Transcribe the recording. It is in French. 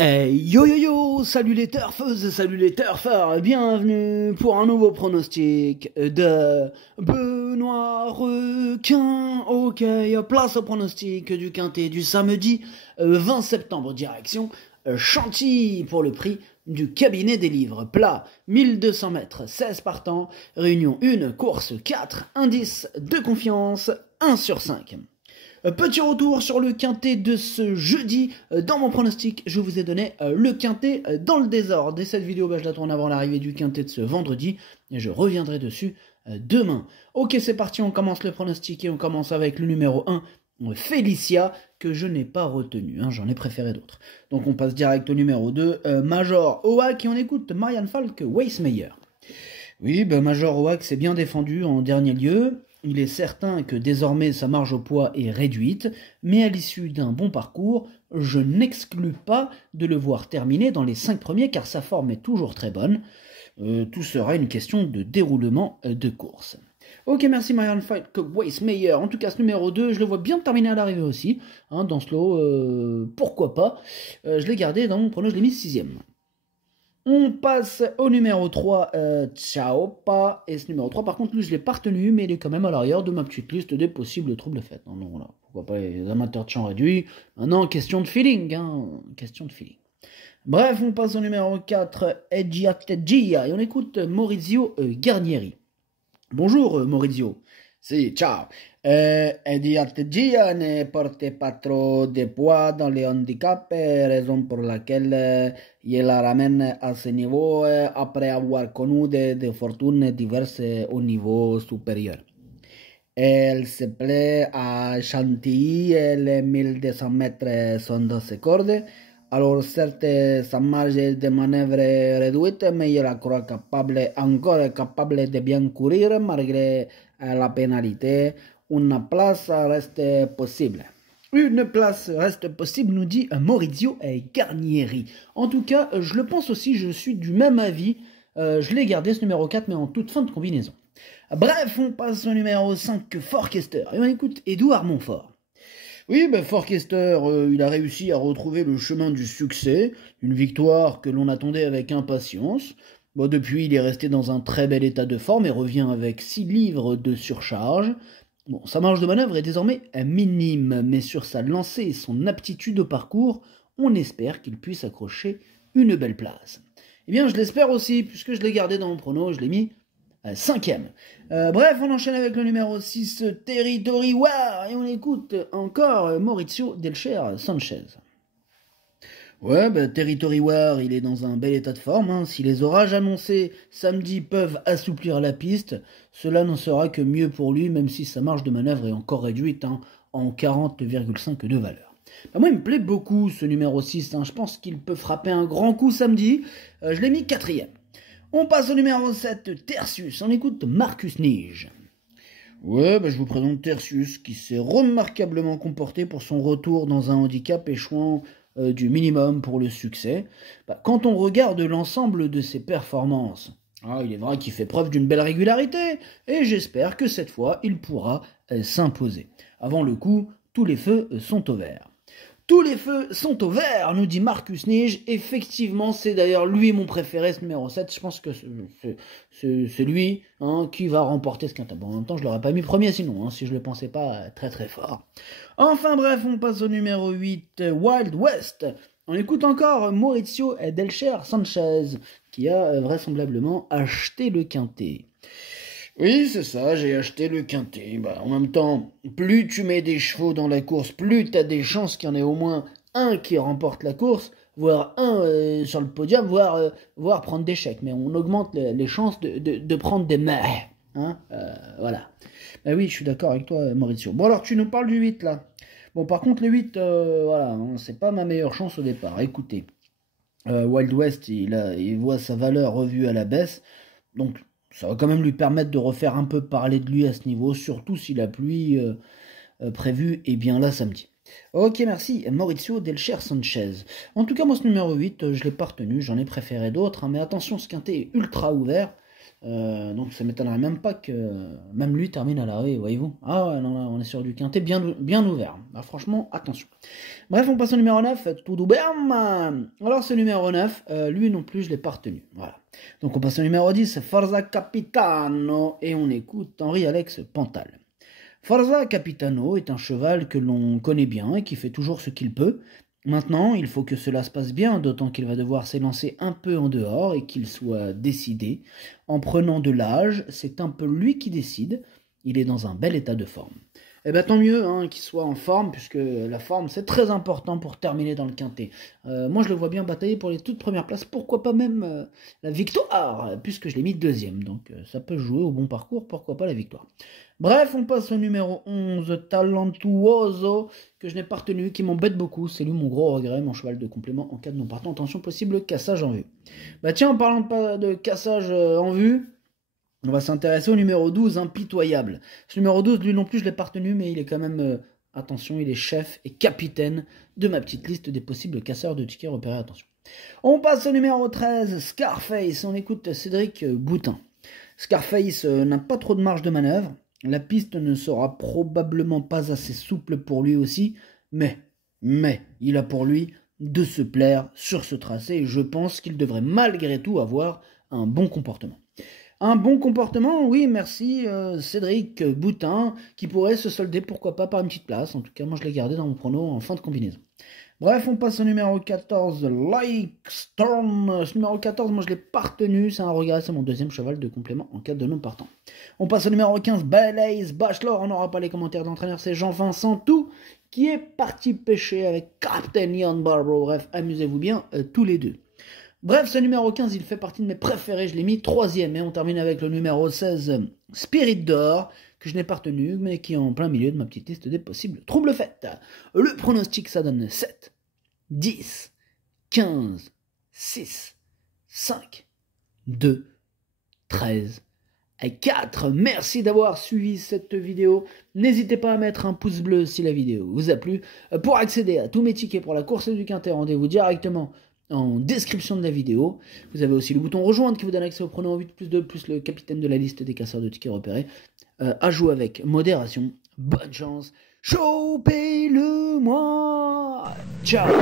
Hey yo yo yo, salut les turfeuses, salut les turfeurs, bienvenue pour un nouveau pronostic de Benoît Requin. Ok, place au pronostic du quintet du samedi 20 septembre, direction Chantilly pour le prix du cabinet des livres. Plat, 1200 mètres, 16 partants, réunion 1, course 4, indice de confiance 1 sur 5. Petit retour sur le quintet de ce jeudi. Dans mon pronostic, je vous ai donné le quintet dans le désordre. Et cette vidéo, je la tourne avant l'arrivée du quintet de ce vendredi. Et je reviendrai dessus demain. Ok, c'est parti, on commence le pronostic et on commence avec le numéro 1, Félicia, que je n'ai pas retenu. J'en ai préféré d'autres. Donc on passe direct au numéro 2, Major Oak, et on écoute Marianne Falk, Weissmeyer. Oui, Major Oak s'est bien défendu en dernier lieu. Il est certain que désormais sa marge au poids est réduite, mais à l'issue d'un bon parcours, je n'exclus pas de le voir terminer dans les 5 premiers car sa forme est toujours très bonne. Tout sera une question de déroulement de course. Ok, merci Marianne Falk, Weissmeyer. En tout cas, ce numéro 2, je le vois bien terminer à l'arrivée aussi. Dans ce lot, pourquoi pas. Je l'ai gardé dans mon prono, je l'ai mis 6ème. On passe au numéro 3, Ciao. Et ce numéro 3, par contre, lui, je ne l'ai pas retenu, mais il est quand même à l'arrière de ma petite liste des possibles troubles faits. Non, voilà. Pourquoi pas les amateurs de champ réduit. Maintenant, question de feeling. Question de feeling. Bref, on passe au numéro 4, Edgiategia. Et on écoute Maurizio Garnieri. Bonjour, Maurizio. Si, ciao. Edgiategia ne porte pas trop de poids dans les handicaps, raison pour laquelle il la ramène à ce niveau après avoir connu des fortunes diverses au niveau supérieur. Elle se plaît à Chantilly et les 1200 mètres sont dans ses cordes. Alors certes, sa marge de manœuvre est réduite, mais il la croit encore capable de bien courir malgré la pénalité. Une place reste possible. Une place reste possible, nous dit Maurizio Garnieri. En tout cas, je le pense aussi, je suis du même avis. Je l'ai gardé ce numéro 4, mais en toute fin de combinaison. Bref, on passe au numéro 5, Forchester. Et on écoute Édouard Montfort. Oui, Forchester, il a réussi à retrouver le chemin du succès, une victoire que l'on attendait avec impatience. Depuis, il est resté dans un très bel état de forme et revient avec 6 livres de surcharge. Sa marge de manœuvre est désormais minime, mais sur sa lancée et son aptitude au parcours, on espère qu'il puisse accrocher une belle place. Eh bien, je l'espère aussi, puisque je l'ai gardé dans mon prono, je l'ai mis 5ème. Bref, on enchaîne avec le numéro 6, Territory War, et on écoute encore Maurizio Delcher Sanchez. Ouais, Territory War, il est dans un bel état de forme. Si les orages annoncés samedi peuvent assouplir la piste, cela n'en sera que mieux pour lui, même si sa marge de manœuvre est encore réduite en 40,5 de valeur. Moi, il me plaît beaucoup ce numéro 6. Je pense qu'il peut frapper un grand coup samedi. Je l'ai mis 4ème. On passe au numéro 7, Tertius. On écoute Marcus Nige. Ouais, je vous présente Tertius, qui s'est remarquablement comporté pour son retour dans un handicap échouant du minimum pour le succès. Quand on regarde l'ensemble de ses performances, il est vrai qu'il fait preuve d'une belle régularité, et j'espère que cette fois, il pourra s'imposer. Avant le coup, tous les feux sont au vert. Tous les feux sont au vert, nous dit Marcus Nige. Effectivement, c'est d'ailleurs lui mon préféré, ce numéro 7. Je pense que c'est lui qui va remporter ce quintet. En même temps, je ne l'aurais pas mis premier sinon, si je ne le pensais pas très très fort. Enfin bref, on passe au numéro 8, Wild West. On écoute encore Maurizio Delcher Sanchez, qui a vraisemblablement acheté le quintet. Oui, c'est ça, j'ai acheté le quintet. En même temps, plus tu mets des chevaux dans la course, plus tu as des chances qu'il y en ait au moins un qui remporte la course, voire un sur le podium, voire prendre des chèques. Mais on augmente les chances de prendre des mets. Voilà. Oui, je suis d'accord avec toi, Maurizio. Bon, alors tu nous parles du 8, là. Par contre, le 8, c'est pas ma meilleure chance au départ. Écoutez, Wild West, il voit sa valeur revue à la baisse. Donc, ça va quand même lui permettre de refaire un peu parler de lui à ce niveau, surtout si la pluie prévue est bien là samedi. Ok, merci, Maurizio Delcher Sanchez. En tout cas, moi, ce numéro 8, je ne l'ai pas retenu, j'en ai préféré d'autres, mais attention, ce quintet est ultra ouvert. Donc ça m'étonnerait même pas que même lui termine à l'arrêt, voyez-vous. Ah ouais, non, là, on est sur du quintet bien ouvert. Ah, franchement, attention. Bref, on passe au numéro 9, tout bam. Alors ce numéro 9, lui non plus, je l'ai pas retenu. Voilà. Donc on passe au numéro 10, Forza Capitano, et on écoute Henri-Alex Pantal. Forza Capitano est un cheval que l'on connaît bien et qui fait toujours ce qu'il peut. Maintenant, il faut que cela se passe bien, d'autant qu'il va devoir s'élancer un peu en dehors et qu'il soit décidé. En prenant de l'âge, c'est un peu lui qui décide. Il est dans un bel état de forme. Eh bien tant mieux hein, qu'il soit en forme, puisque la forme c'est très important pour terminer dans le quintet. Moi je le vois bien batailler pour les toutes premières places, pourquoi pas même la victoire, puisque je l'ai mis deuxième, donc ça peut jouer au bon parcours, pourquoi pas la victoire. Bref, on passe au numéro 11, Talentuoso, que je n'ai pas retenu, qui m'embête beaucoup, c'est lui mon gros regret, mon cheval de complément en cas de non partant. Attention, possible cassage en vue. Bah tiens, en parlant de cassage en vue, on va s'intéresser au numéro 12, impitoyable. Ce numéro 12, lui non plus, je l'ai pas retenu, mais il est quand même, attention, il est chef et capitaine de ma petite liste des possibles casseurs de tickets repérés, attention. On passe au numéro 13, Scarface, on écoute Cédric Boutin. Scarface n'a pas trop de marge de manœuvre, la piste ne sera probablement pas assez souple pour lui aussi, mais il a pour lui de se plaire sur ce tracé, et je pense qu'il devrait malgré tout avoir un bon comportement. Un bon comportement, oui, merci Cédric Boutin, qui pourrait se solder, pourquoi pas, par une petite place. En tout cas, moi, je l'ai gardé dans mon prono en fin de combinaison. Bref, on passe au numéro 14, Like Storm. Ce numéro 14, moi, je l'ai pas retenu. C'est un regret, c'est mon deuxième cheval de complément en cas de non partant. On passe au numéro 15, Balaise Bachelor. On n'aura pas les commentaires d'entraîneur, c'est Jean-Vincent Tout, qui est parti pêcher avec Captain Ian Barbaro. Bref, amusez-vous bien, tous les deux. Bref, ce numéro 15, il fait partie de mes préférés, je l'ai mis troisième, et on termine avec le numéro 16, Spirit d'Or, que je n'ai pas retenu, mais qui est en plein milieu de ma petite liste des possibles troubles faits. Le pronostic, ça donne 7, 10, 15, 6, 5, 2, 13 et 4. Merci d'avoir suivi cette vidéo. N'hésitez pas à mettre un pouce bleu si la vidéo vous a plu. Pour accéder à tous mes tickets pour la course du Quintet, rendez-vous directement en description de la vidéo. Vous avez aussi le bouton rejoindre qui vous donne accès au prono en 8+2 plus le capitaine de la liste des casseurs de tickets repérés. À jouer avec modération. Bonne chance. Chopez-le moi. Ciao.